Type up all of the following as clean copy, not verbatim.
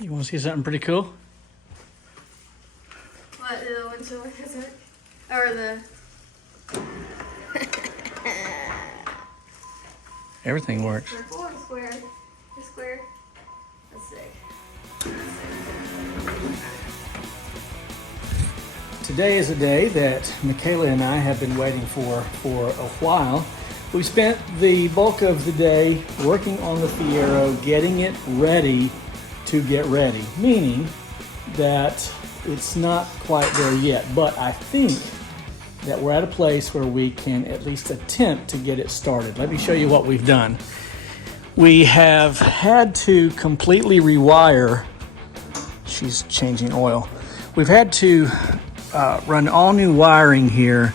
You want to see something pretty cool? What, the windshield wipers work? Or the... Everything works. Circle or square? The square? That's sick. Today is a day that Michaela and I have been waiting for a while. We spent the bulk of the day working on the Fiero, getting it ready to get ready, meaning that it's not quite there yet, but I think that we're at a place where we can at least attempt to get it started. Let me show you what we've done. We have had to completely rewire. She's changing oil. We've had to run all new wiring here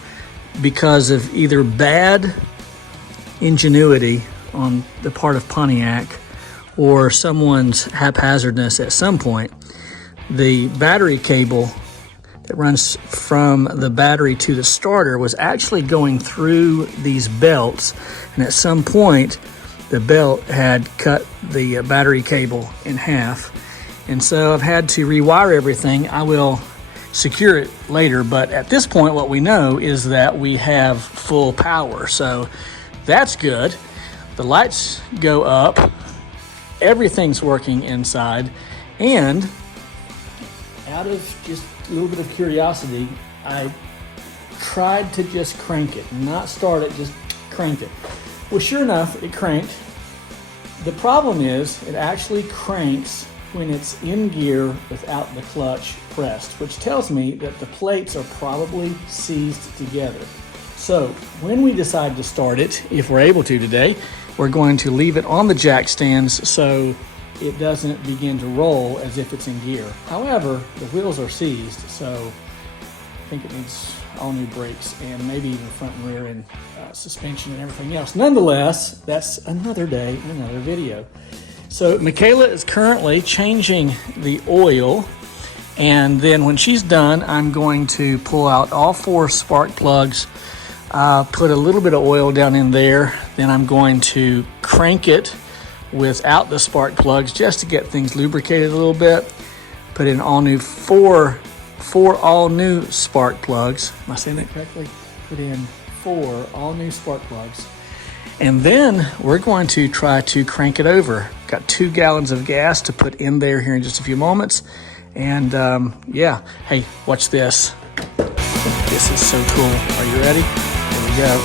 because of either bad ingenuity on the part of Pontiac or someone's haphazardness at some point. The battery cable that runs from the battery to the starter was actually going through these belts, and at some point the belt had cut the battery cable in half, and so I've had to rewire everything. I will secure it later, but at this point what we know is that we have full power, so that's good. The lights go up, everything's working inside, and out of just a little bit of curiosity, I tried to just crank it, not start it, just crank it. Well, sure enough, it cranked. The problem is it actually cranks when it's in gear without the clutch pressed, which tells me that the plates are probably seized together. So when we decide to start it, if we're able to today, we're going to leave it on the jack stands so it doesn't begin to roll as if it's in gear. However, the wheels are seized, so I think it needs all new brakes and maybe even front and rear and suspension and everything else. Nonetheless, that's another day, another video. So Michaela is currently changing the oil, and then when she's done, I'm going to pull out all 4 spark plugs, put a little bit of oil down in there, then I'm going to crank it without the spark plugs just to get things lubricated a little bit. Put in all new four all new spark plugs. Am I saying that correctly? Put in 4 all new spark plugs. And then we're going to try to crank it over. Got 2 gallons of gas to put in there here in just a few moments. And yeah, hey, watch this. This is so cool. Are you ready? Here we go.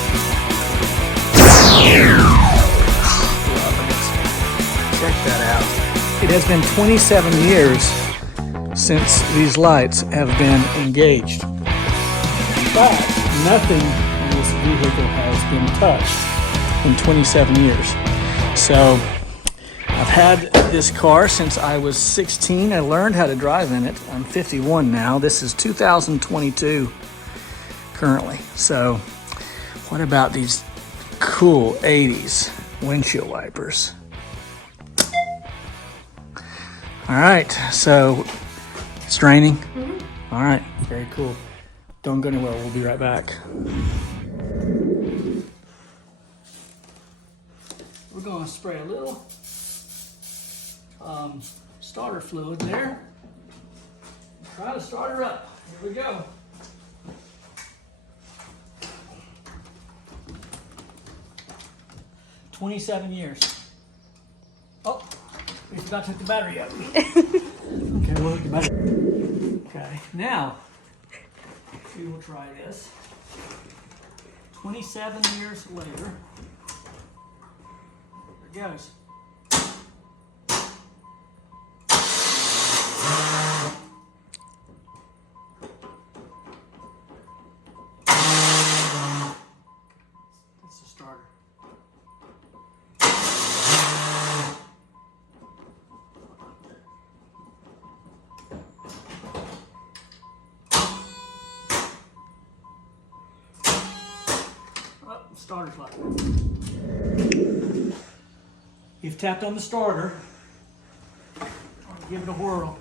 Check that out. It has been 27 years since these lights have been engaged. In fact, nothing in this vehicle has been touched in 27 years. So I've had this car since I was 16. I learned how to drive in it. I'm 51 now. This is 2022 currently. So what about these cool 80s windshield wipers? All right, so it's raining. Mm-hmm. All right, very cool. Don't go anywhere, we'll be right back. We're gonna spray a little starter fluid there. Try to start her up. Here we go. "27 years. Oh, we forgot to hook the battery up. Okay, we'll hook the battery. Okay, now we will try this. 27 years later. There it goes. That's the starter. Oh, starter's light. You've tapped on the starter. I'll give it a whirl.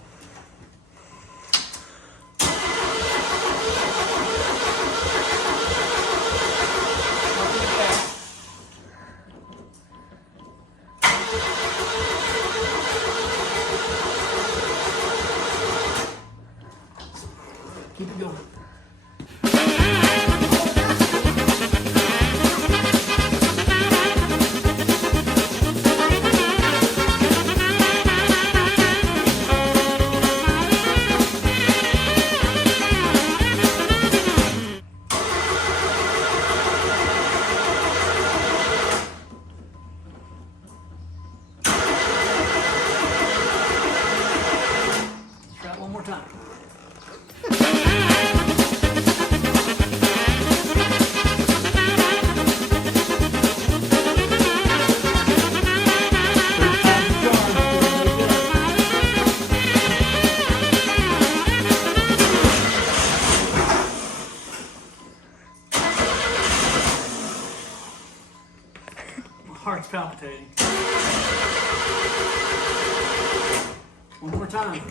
Keep it going. Try it one more time. My heart's palpitating. One more time.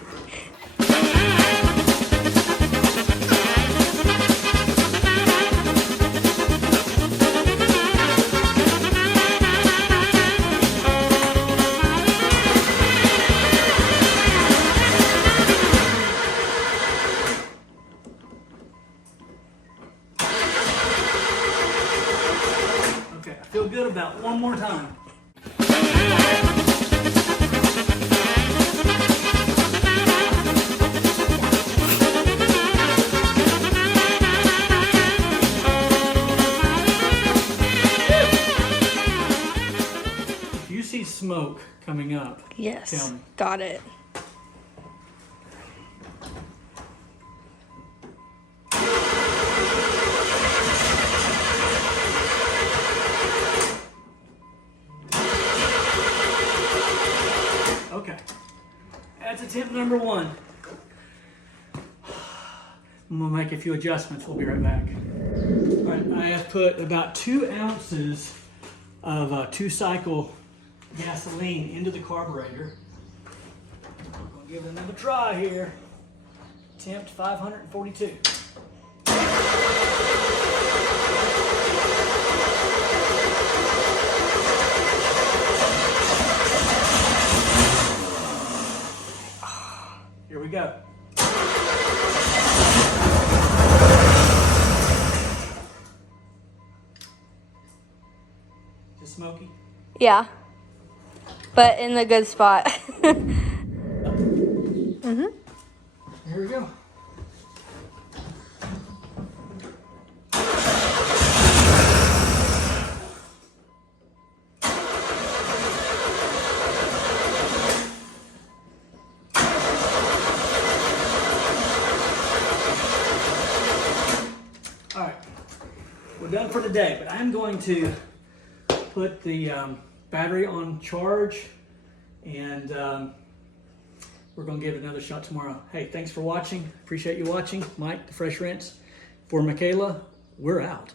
Okay, I feel good about one more time. If you see smoke coming up, Yes. tell me. Got it. Okay, that's attempt number one. I'm gonna make a few adjustments. We'll be right back. All right, I have put about 2 ounces of 2-cycle gasoline into the carburetor. I'm gonna give it another try here. Attempt 542. Here we go. Is it smoky? Yeah. But in the good spot. Here we go. All right, we're done for today, but I'm going to put the battery on charge, and we're going to give it another shot tomorrow. Hey, thanks for watching. Appreciate you watching. Mike, the Fresh Rinse. For Michaela, we're out.